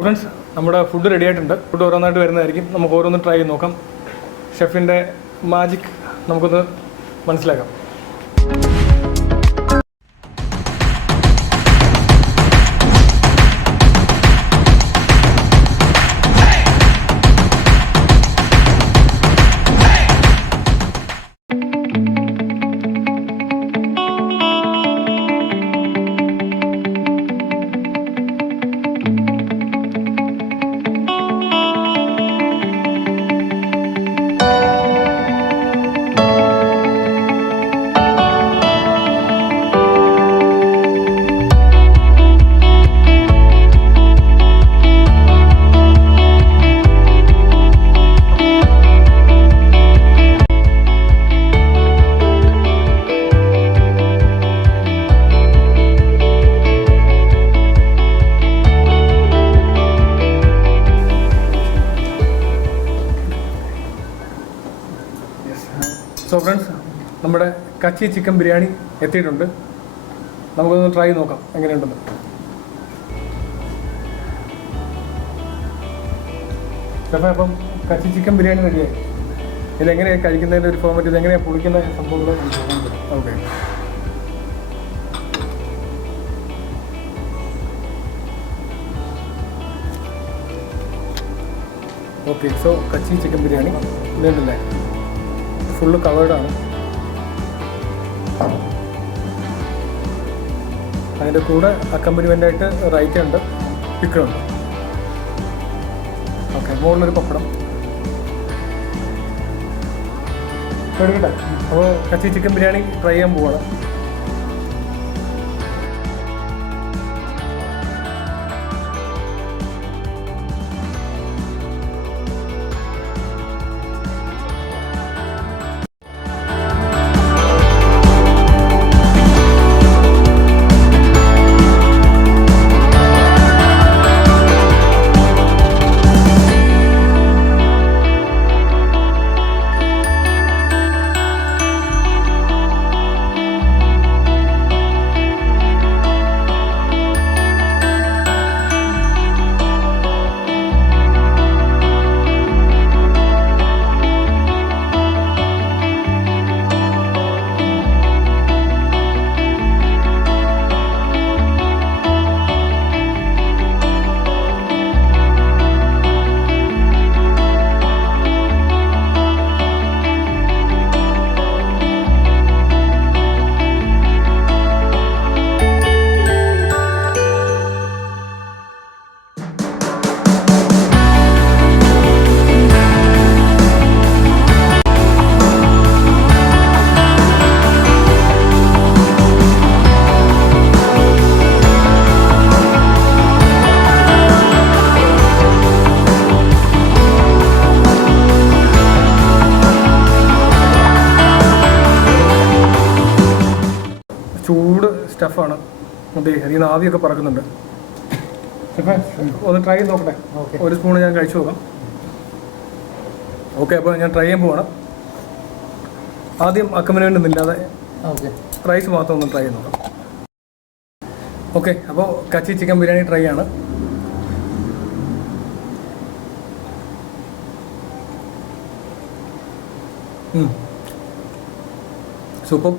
Students നമ്മുടെ food ready ആയിട്ടുണ്ട്. Food ഓരോന്നായിട്ട് വരുന്നതായിരിക്കും. നമുക്ക് ഓരോന്ന് ട്രൈ ചെയ്ത് നോക്കാം. ഷെഫിൻ്റെ മാജിക് നമുക്കൊന്ന് മനസ്സിലാക്കാം. സോ ഫ്രണ്ട്സ്, നമ്മുടെ കച്ചി ചിക്കൻ ബിരിയാണി എത്തിയിട്ടുണ്ട്. നമുക്കൊന്ന് ട്രൈ നോക്കാം എങ്ങനെയുണ്ടെന്ന്. ഷെഫേ, അപ്പം കച്ചി ചിക്കൻ ബിരിയാണി റെഡിയായി. ഇതെങ്ങനെയാണ് കഴിക്കുന്നതിൻ്റെ ഒരു ഫോർമാറ്റ്, ഇതെങ്ങനെയാണ് പൊളിക്കുന്ന സംഭവങ്ങൾ? Okay. Okay, so kacchi chicken biryani ഇതുണ്ടല്ലേ, ഫുള്ള് കവേർഡാണ്. അതിൻ്റെ കൂടെ അക്കമ്പനിമെൻ്റായിട്ട് റൈറ്റ് ഉണ്ട്, പിക്കിളുണ്ട്. ഓക്കെ, മുകളിലൊരു പപ്പടം എടുക്കട്ടെ. അപ്പോൾ കച്ചി ചിക്കൻ ബിരിയാണി ട്രൈ ചെയ്യാൻ പോവാണ്. ചൂട് സ്റ്റഫാണ്. അതെ, അതിൽ നിന്ന് ആവിയൊക്കെ പറക്കുന്നുണ്ട്. ഒന്ന് ട്രൈ ചെയ്ത് നോക്കട്ടെ. ഒരു സ്പൂൺ ഞാൻ കഴിച്ചു നോക്കാം. ഓക്കെ, അപ്പോൾ ഞാൻ ട്രൈ ചെയ്യാൻ പോവാണ്. ആദ്യം അക്കമ്പനിമെൻ്റ് ഒന്നുമില്ലാതെ റൈസ് മാത്രം ഒന്ന് ട്രൈ ചെയ്ത് നോക്കാം. ഓക്കെ, അപ്പോൾ കച്ചി ചിക്കൻ ബിരിയാണി ട്രൈ ആണ്. സൂപ്പർ.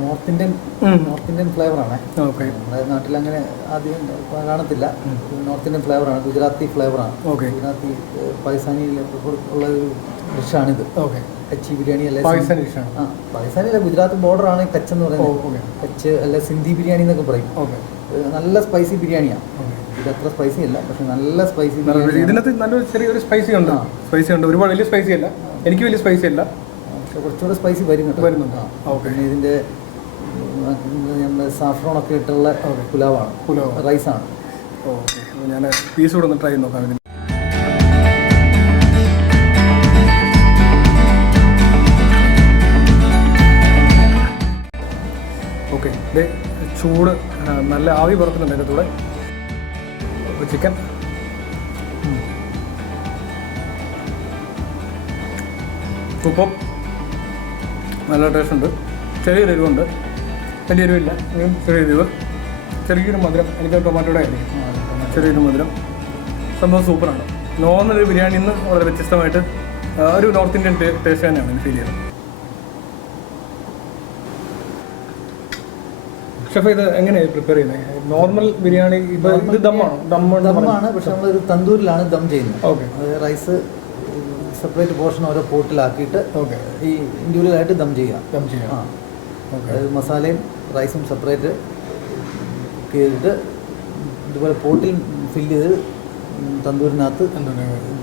നോർത്ത് ഇന്ത്യൻ ഫ്ലേവറാണ്. ഓക്കെ, നമ്മുടെ നാട്ടിൽ അങ്ങനെ ആദ്യം കാണത്തില്ല. നോർത്ത് ഇന്ത്യൻ ഫ്ലേവറാണ്, ഗുജറാത്തി ഫ്ലേവറാണ്. ഓക്കെ, ഗുജറാത്തി പാകിസ്ഥാനിയിൽ ഉള്ള ഒരു ഡിഷാണിത്. ഓക്കെ, കച്ചി ബിരിയാണി അല്ലെ പാകിസ്ഥാനി ഡിഷാണ്. പാകിസ്ഥാനിലെ ഗുജറാത്ത് ബോർഡറാണ് കച്ച് എന്ന് പറയുന്നത്. കച്ച് അല്ലെ സിന്ധി ബിരിയാണി എന്നൊക്കെ പറയും. ഓക്കെ, നല്ല സ്പൈസി ബിരിയാണിയാണ്. ഇത് അത്ര സ്പൈസി അല്ല, പക്ഷെ നല്ല സ്പൈസി. ഇതിനകത്ത് നല്ലൊരു ചെറിയൊരു സ്പൈസി ഉണ്ട്. സ്പൈസി ഉണ്ട്, ഒരുപാട് വലിയ സ്പൈസി അല്ല. എനിക്ക് വലിയ സ്പൈസി അല്ല, പക്ഷെ കുറച്ചുകൂടെ സ്പൈസി വരുന്നുണ്ട്. പിന്നെ ഇതിൻ്റെ നമ്മുടെ സാഫ്രോണൊക്കെ ഇട്ടുള്ള പുലാവാണ്, റൈസാണ്. ഓക്കെ, ഞാൻ പീസ് കൂടെ ഒന്ന് ട്രൈ ചെയ്ത് നോക്കാം. ഓക്കെ, ഇത് ചൂട് നല്ല ആവി പറക്കുന്നുണ്ട് അതിൻ്റെ കൂടെ. ചിക്കൻ ഉപ്പം നല്ല ടേസ്റ്റ് ഉണ്ട്. ചെറിയൊരു എരിവുണ്ട്, വലിയ എരിവില്ല, ചെറിയ എരിവ്, ചെറിയൊരു മധുരം. എനിക്ക് ടൊമാറ്റോയുടെ ആയിരിക്കും ചെറിയൊരു മധുരം. സംഭവം സൂപ്പറാണ്. നോർമൽ ഒരു ബിരിയാണിയിൽ നിന്ന് വളരെ വ്യത്യസ്തമായിട്ട് ഒരു നോർത്ത് ഇന്ത്യൻ ടേസ്റ്റ് തന്നെയാണ് എനിക്ക് ഫീൽ ചെയ്തത്. ഷെഫ് ഇത് എങ്ങനെയാണ് പ്രിപ്പയർ ചെയ്യുന്നത്? നോർമൽ ബിരിയാണി ഇത് ദമ്മാണ്, പക്ഷെ നമ്മളൊരു തന്തൂരിലാണ് ദം ചെയ്യുന്നത്. ഓക്കെ. റൈസ് സെപ്പറേറ്റ് പോർഷൻ ഓരോ പോട്ടിലാക്കിയിട്ട് ഓക്കെ ഈ ഇൻഡിവിജ്വലായിട്ട് ദം ചെയ്യാം. ആ അതായത് മസാലയും റൈസും സെപ്പറേറ്റ് കുക്ക് ചെയ്തിട്ട് ഇതുപോലെ പോട്ടിൽ ഫില്ല് ചെയ്ത് തന്തൂരിനകത്ത്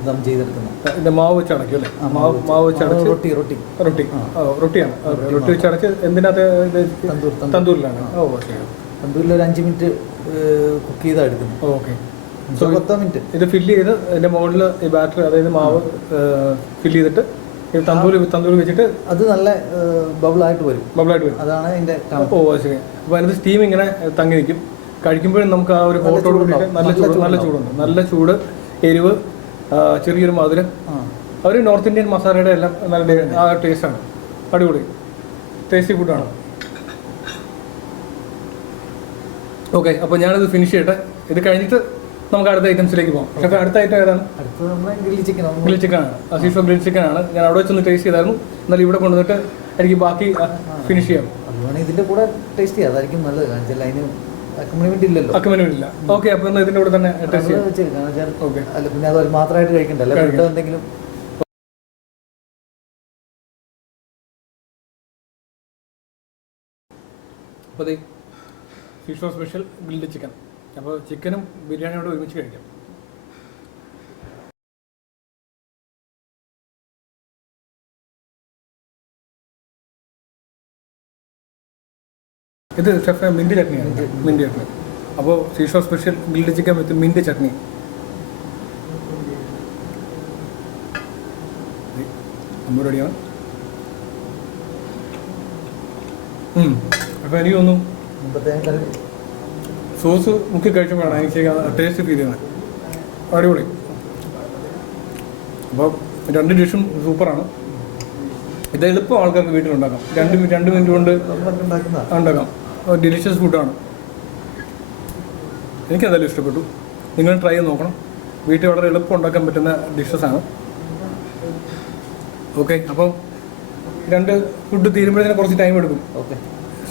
ദം ചെയ്തെടുക്കണം. ഇതിന്റെ മാവ് വെച്ച് അടയ്ക്കും അല്ലേ? മാവ് വെച്ച് അടച്ച് റൊട്ടിയാണ്. റൊട്ടി വെച്ച് അടച്ച് എന്തിനകത്ത്? തന്തൂരിലാണ്. തന്തൂരിൽ ഒരു 5 മിനിറ്റ് കുക്ക് ചെയ്താൽ എടുക്കുന്നു. ഓക്കെ. 10 മിനിറ്റ് ഇത് ഫില്ല് ചെയ്ത് ഇതിന്റെ മുകളിൽ ഈ ബാറ്റർ, അതായത് മാവ് ഫില്ല് ചെയ്തിട്ട് തന്തൂരി വെച്ചിട്ട് അത് നല്ല ബബിളായിട്ട് വരും. അതാണ് അതിന്റെ. ശരി. അപ്പോൾ അതിനകത്ത് സ്റ്റീം ഇങ്ങനെ തങ്ങി നിൽക്കും. കഴിക്കുമ്പോഴും നമുക്ക് ആ ഒരു ഹോട്ടോട് കൂടിയിട്ട് നല്ല ചൂട്, എരിവ്, ചെറിയൊരു മധുരം, ഒരു നോർത്ത് ഇന്ത്യൻ മസാലയുടെ എല്ലാം നല്ല ആ ടേസ്റ്റാണ്. അടിപൊളി ടേസ്റ്റി ഫുഡാണ്. ഓക്കെ, അപ്പോൾ ഞാനിത് ഫിനിഷ് ചെയ്യട്ടെ. ഇത് കഴിഞ്ഞിട്ട് നമുക്ക് അടുത്ത ഐറ്റംസിലേക്ക് പോകാം. പക്ഷേ അടുത്ത ഐറ്റം ഏതാണ്? ഗ്രിൽ ചിക്കനാണ്. അസീഫ ഗ്രിൽ ചിക്കനാണ്. ഞാൻ അവിടെ വെച്ചൊന്ന് ടേസ്റ്റ് ചെയ്തായിരുന്നു. എന്നാലും ഇവിടെ കൊണ്ടുവന്നിട്ട് എനിക്ക് ബാക്കി ഫിനിഷ് ചെയ്യാം. അതുകൊണ്ട് ഇതിൻ്റെ കൂടെ ടേസ്റ്റ് ചെയ്യാം, അതായിരിക്കും നല്ലത്. കാരണം അതിന് അക്കോമഡേമെന്റ് ഇല്ലല്ലോ. അക്കോമഡേമെന്റ് ഇല്ല. ഓക്കെ, അപ്പോൾ എന്നാൽ ഇതിൻ്റെ കൂടെ തന്നെ ടേസ്റ്റ് ചെയ്യാം. ഓക്കെ. അല്ല, പിന്നെ അത് മാത്രമായിട്ട് കഴിക്കണ്ടല്ലോ, എന്തെങ്കിലും. അപ്പോൾ അതെ, ഫിഷ് സ്പെഷ്യൽ ഗ്രിൽഡ് ചിക്കൻ. അപ്പോൾ ചിക്കനും ബിരിയാണിയോട് ഒരുമിച്ച് കഴിക്കാം. ഇത് ഷെഫ് മിൻറ്റ് ചട്നിയാണ്. മിൻറ്റ് ചട്നി. അപ്പോൾ fish special grilled chicken with mint chutney. നമ്മൾ റെഡിയാണ്. അപ്പോൾ എനിക്ക് തോന്നുന്നു സോസ് മുക്കി കഴിക്കുമ്പോഴാണ് എനിക്ക് ടേസ്റ്റ് ഫീൽ ചെയ്യുന്നത്. അടിപൊളി. അപ്പോൾ 2 ഡിഷും സൂപ്പറാണ്. ഇത് എളുപ്പം ആൾക്കാർക്ക് വീട്ടിലുണ്ടാക്കാം. 2 മിനിറ്റ് കൊണ്ട് ഉണ്ടാക്കാം. ഡിലീഷ്യസ് ഫുഡാണ്. എനിക്കതെല്ലാം ഇഷ്ടപ്പെട്ടു. നിങ്ങൾ ട്രൈ ചെയ്ത് നോക്കണം. വീട്ടിൽ വളരെ എളുപ്പം ഉണ്ടാക്കാൻ പറ്റുന്ന ഡിഷസാണ്. ഓക്കെ, അപ്പോൾ 2 ഫുഡ് തീരുമ്പോഴത്തേന് കുറച്ച് ടൈം എടുക്കും. ഓക്കെ.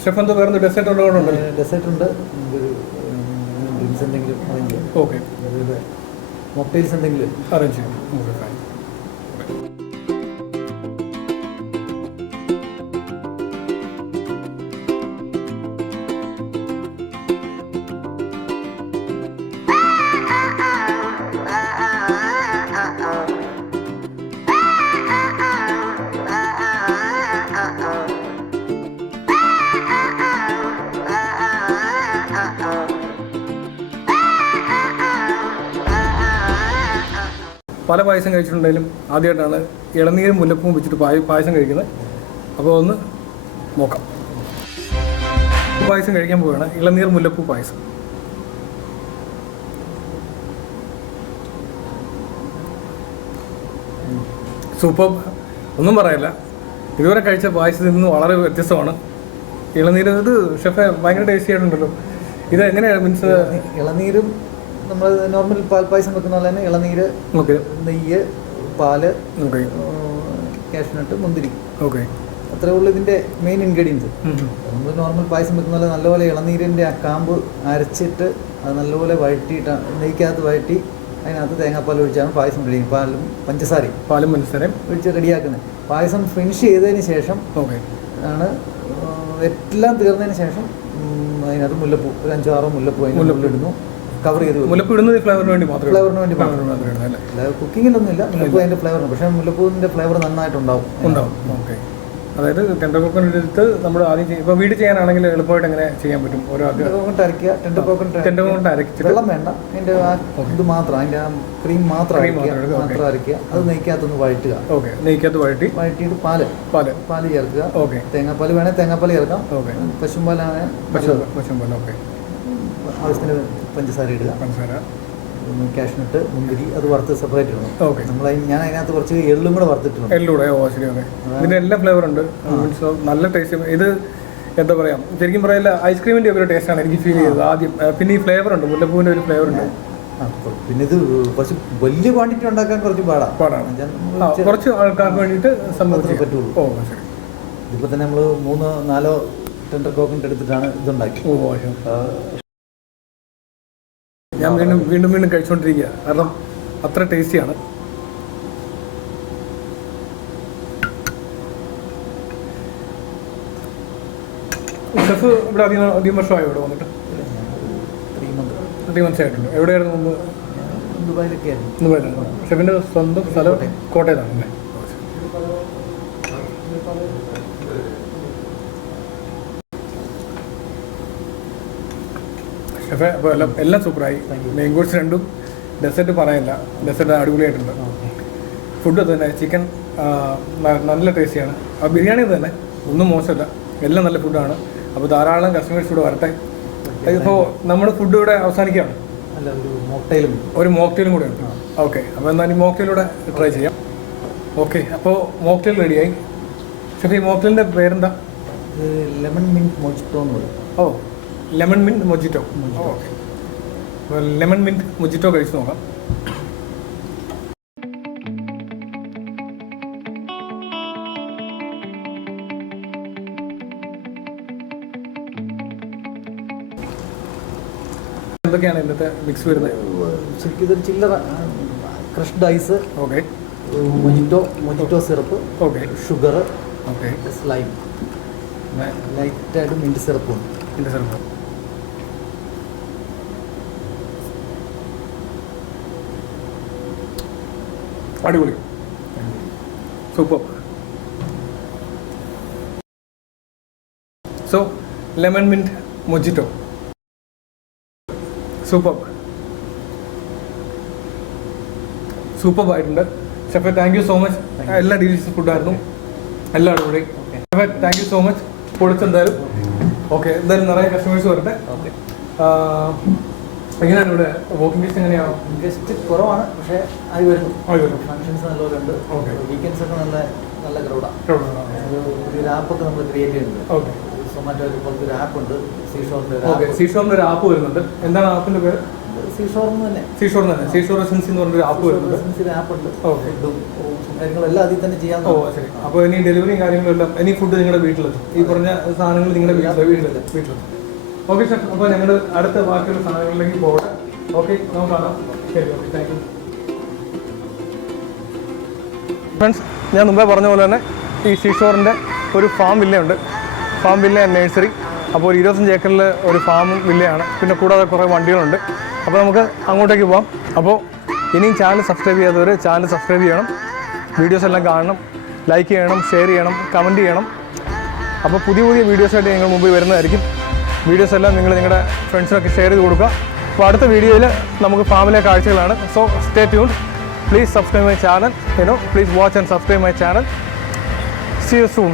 ഷെഫ് എന്താ വേറെ ഡെസേർട്ട് ഉള്ളതുകൊണ്ട്? ഡെസേർട്ട് ഉണ്ട്. എന്തെങ്കിലും ഓക്കെ, മോക്ടെയിൽസ് എന്തെങ്കിലും അറേഞ്ച് ചെയ്യും. Okay, fine. പല പായസം കഴിച്ചിട്ടുണ്ടെങ്കിലും ആദ്യമായിട്ടാണ് ഇളനീരും മുല്ലപ്പൂവും വെച്ചിട്ട് പായസം കഴിക്കുന്നത്. അപ്പോൾ ഒന്ന് നോക്കാം. പായസം കഴിക്കാൻ പോവുകയാണ്. ഇളനീർ മുല്ലപ്പൂ പായസം. സൂപ്പർ, ഒന്നും പറയില്ല. ഇതുവരെ കഴിച്ച പായസത്തിൽ നിന്ന് വളരെ വ്യത്യസ്തമാണ്. ഇളനീര് ഇത് ഷെഫ് ഭയങ്കര ടേസ്റ്റി ആയിട്ടുണ്ടല്ലോ. ഇത് എങ്ങനെയാണ്? മീൻസ് ഇളനീരും നമ്മൾ നോർമൽ പാൽപ്പായസം വെക്കുന്ന പോലെ തന്നെ ഇളനീര്, നെയ്യ്, പാല്, കാഷ്നട്ട്, മുന്തിരി. ഓക്കെ, അത്രേ ഉള്ളൂ ഇതിൻ്റെ മെയിൻ ഇൻഗ്രീഡിയൻസ്. നമ്മൾ നോർമൽ പായസം വെക്കുന്ന പോലെ നല്ലപോലെ ഇളനീരിൻ്റെ ആ കാമ്പ് അരച്ചിട്ട് അത് നല്ലപോലെ വഴറ്റിയിട്ട് നെയ്ക്കകത്ത് വഴറ്റി അതിനകത്ത് തേങ്ങാപ്പാൽ ഒഴിച്ചാണ് പായസം റെഡി. പാലും പഞ്ചസാരയും ഒഴിച്ച് റെഡിയാക്കുന്നത്. പായസം ഫിനിഷ് ചെയ്തതിന് ശേഷം ആണ് എല്ലാം തീർന്നതിന് ശേഷം അതിനകത്ത് മുല്ലപ്പൂ, ഒരു 5-6 മുല്ലപ്പൂ അതിനുള്ളിടുന്നു. കവർ ചെയ്ത് മുല്ലപ്പൂ ഇടുന്നത് ഫ്ലേവറിന് വേണ്ടി മാത്രം. കുക്കിങ്ങിലൊന്നുമില്ല. മുല്ലപ്പൂ അതിൻ്റെ ഫ്ലേവറാണ്. പക്ഷേ മുല്ലപ്പൂവിൻ്റെ ഫ്ലേവർ നന്നായിട്ടുണ്ടാവും. ഓക്കെ, അതായത് ടെൻഡർ കോക്കനട്ട് എടുത്ത് നമ്മൾ ആദ്യം ഇപ്പോൾ വീട് ചെയ്യാനാണെങ്കിൽ എളുപ്പമായിട്ട് എങ്ങനെ ചെയ്യാൻ പറ്റും? അരയ്ക്കുക. ടെൻഡർ കോക്കനട്ട് അരയ്ക്കുക. വെള്ളം വേണ്ട. അതിൻ്റെ ആ ഇത് മാത്രം, അതിൻ്റെ ആ ക്രീം മാത്രം അരയ്ക്കുക. അത് നെയ്ക്കകത്തൊന്ന് വഴറ്റുക. ഓക്കെ, നെയ്ക്കകത്ത് വഴറ്റിയിട്ട് പാല് ചേർക്കുക. ഓക്കെ, തേങ്ങാപ്പാൽ വേണേൽ തേങ്ങാപ്പാൽ ചേർക്കാം. ഓക്കെ, പശുമ്പാലാണ് പശുമ്പാൽ. ഓക്കെ, ആവശ്യത്തിന് പഞ്ചസാര ഇടുക. കാഷ്നട്ട്, മുന്തിരി അത് വറുത്ത് സെപ്പറേറ്റ് ഇടണം. ഓക്കെ, ഞാൻ അതിനകത്ത് കുറച്ച് എള്ളും കൂടെ വറുത്തിട്ടുണ്ട്. എള്ളൂടെ? ഓ ശരി. ഓക്കെ, ഇതിൻ്റെ എല്ലാ ഫ്ലേവർ ഉണ്ട്. മീൻസ് നല്ല ടേസ്റ്റ്. ഇത് എന്താ പറയുക, ശരിക്കും പറയില്ല ഐസ്ക്രീമിൻ്റെ ഒക്കെ ഒരു ടേസ്റ്റാണ് എനിക്ക് ഫീൽ ചെയ്തത് ആദ്യം. പിന്നെ ഈ ഫ്ലേവർ ഉണ്ട്, മുല്ലപ്പൂവിൻ്റെ ഒരു ഫ്ലേവർ ഉണ്ട്. പിന്നെ ഇത് കുറച്ച് വലിയ ക്വാണ്ടിറ്റി ഉണ്ടാക്കാൻ കുറച്ച് പാടാണ്. കുറച്ച് ആൾക്കാർക്ക് വേണ്ടിയിട്ട് പറ്റുള്ളൂ. ഇതിപ്പോൾ തന്നെ നമ്മൾ 3-4 ടെൻഡർ കോക്കനട്ട് എടുത്തിട്ടാണ് ഇതുണ്ടാക്കി. ഞാൻ വീണ്ടും കഴിച്ചുകൊണ്ടിരിക്കുക, കാരണം അത്ര ടേസ്റ്റിയാണ്. ഷെഫ് ഇവിടെ അധികം വർഷമായി ഇവിടെ വന്നിട്ട്? 3 months ആയിട്ടുണ്ട്. എവിടെയായിരുന്നു മുമ്പ്? ദുബായിലാണ്. ഷെഫിൻ്റെ സ്വന്തം സ്ഥലം കോട്ടയത്താണല്ലേ? ഷെഫെ അപ്പോൾ എല്ലാം സൂപ്പറായി. മെയിൻ കോഴ്സ് 2ഉം, ഡെസേർട്ട് പറയാനില്ല, ഡെസേർട്ട് അടിപൊളിയായിട്ടുണ്ട്. ഫുഡ് തന്നെ ചിക്കൻ നല്ല ടേസ്റ്റിയാണ്. ആ ബിരിയാണി തന്നെ ഒന്നും മോശമല്ല, എല്ലാം നല്ല ഫുഡാണ്. അപ്പോൾ ധാരാളം കസ്റ്റമേഴ്സ് ഇവിടെ വരട്ടെ. ഇപ്പോൾ നമ്മുടെ ഫുഡ് ഇവിടെ അവസാനിക്കുകയാണ്. ഒരു മോക്ടെയിലും കൂടെ ഉണ്ട്. ഓക്കെ, അപ്പോൾ എന്നാൽ ഈ മോക്ടെയിലൂടെ ട്രൈ ചെയ്യാം. ഓക്കെ, അപ്പോൾ മോക്ടെയിൽ റെഡിയായി. ഷെഫ് ഈ മോക്ടെയിലിൻ്റെ പേരെന്താ? ലെമൺ മിൻറ്റ് മൊജിറ്റോ എന്ന് പറയും. ഓ, ലെമൺ മിൻറ്റ് മൊജിറ്റോ. ഓക്കെ, അപ്പോൾ ലെമൺ മിൻറ്റ് മൊജിറ്റോ കഴിച്ച് നോക്കാം. എന്തൊക്കെയാണ് ഇന്നത്തെ മിക്സ് വരുന്നത്? ശരിക്കും ഇതൊരു ചില്ലറ crushed ice, okay, mojito syrup, okay, sugar, okay, lime, ലൈറ്റായിട്ട് മിൻറ്റ് സിറപ്പും. മിൻറ്റ് സിറപ്പ് അടിപൊളി, super. So lemon mint mojito സൂപ്പറായിട്ടുണ്ട്. ഷെഫെ താങ്ക് യു സോ മച്ച്. എല്ലാ ഡീലീഷ്യസ് ഫുഡായിരുന്നു, എല്ലാം അടിപൊളി. ഷെഫെ താങ്ക് യു സോ മച്ച്. പൊളിച്ചെന്തായാലും. ഓക്കെ, എന്തായാലും നിറയെ കസ്റ്റമേഴ്സ് വരട്ടെ. എങ്ങനെയാണ് ഇവിടെ വോക്കിംഗ് ലിസ്റ്റ്? എങ്ങനെയാണ്? ഗസ്റ്റ് കുറവാണ്, പക്ഷേ ആയി വരുന്നു. ഫങ്ഷൻസ് നല്ലപോലെ ഉണ്ട്. ഓക്കെ, വീക്കെൻഡ്സ് ഒക്കെ നല്ല ക്രൗഡാണ്. ഒരു ആപ്പൊക്കെ നമ്മൾ ക്രിയേറ്റ് ചെയ്യുന്നുണ്ട്. ഓക്കെ, സൊമാറ്റോ പോലത്തെ ഒരു ആപ്പ് ഉണ്ട്, സീഷോറിൻ്റെ ഒരു ആപ്പ് വരുന്നുണ്ട്. എന്താണ് ആപ്പിൻ്റെ പേര്? സീഷോർ എസൻസി എന്ന് പറഞ്ഞൊരു ആപ്പ് വരുന്നുണ്ട്. ഓക്കെ, എല്ലാം അതിൽ തന്നെ ചെയ്യാം. ഓ ശരി. അപ്പോൾ ഇനി ഡെലിവറിയും കാര്യങ്ങളും എല്ലാം ഇനി ഫുഡ് നിങ്ങളുടെ വീട്ടിലെത്തും? ഈ പറഞ്ഞ സാധനങ്ങൾ നിങ്ങളുടെ വീട്ടിലെത്തും? ഓക്കെ ഷെഫ്, അപ്പോൾ ഞങ്ങൾ അടുത്ത ബാക്കിയുള്ള സാധനങ്ങളിലേക്ക് പോകട്ടെ. ഓക്കെ, നമുക്ക് കാണാം. ശരി, ഓക്കെ, താങ്ക് യു. ഫ്രണ്ട്സ്, ഞാൻ മുമ്പേ പറഞ്ഞ പോലെ തന്നെ ഈ സീഷോറിൻ്റെ ഒരു ഫാം വില്ലയുണ്ട്, ഫാം വില്ല ആൻഡ് നഴ്സറി. അപ്പോൾ ഒരു 25 ഏക്കറിൽ ഒരു ഫാം വില്ലയാണ്. പിന്നെ കൂടാതെ കുറേ വണ്ടികളുണ്ട്. അപ്പോൾ നമുക്ക് അങ്ങോട്ടേക്ക് പോകാം. അപ്പോൾ ഇനിയും ചാനൽ സബ്സ്ക്രൈബ് ചെയ്യാത്തവർ ചാനൽ സബ്സ്ക്രൈബ് ചെയ്യണം, വീഡിയോസ് എല്ലാം കാണണം, ലൈക്ക് ചെയ്യണം, ഷെയർ ചെയ്യണം, കമൻറ്റ് ചെയ്യണം. അപ്പോൾ പുതിയ വീഡിയോസായിട്ട് നിങ്ങൾ മുമ്പിൽ വരുന്നതായിരിക്കും. വീഡിയോസ് എല്ലാം നിങ്ങൾ നിങ്ങളുടെ ഫ്രണ്ട്സിനൊക്കെ ഷെയർ ചെയ്ത് കൊടുക്കുക. അപ്പോൾ അടുത്ത വീഡിയോയിൽ നമുക്ക് ഫാമിലെ കാഴ്ചകളാണ്. So stay tuned. Please subscribe my channel. Please watch and subscribe my channel. See you soon.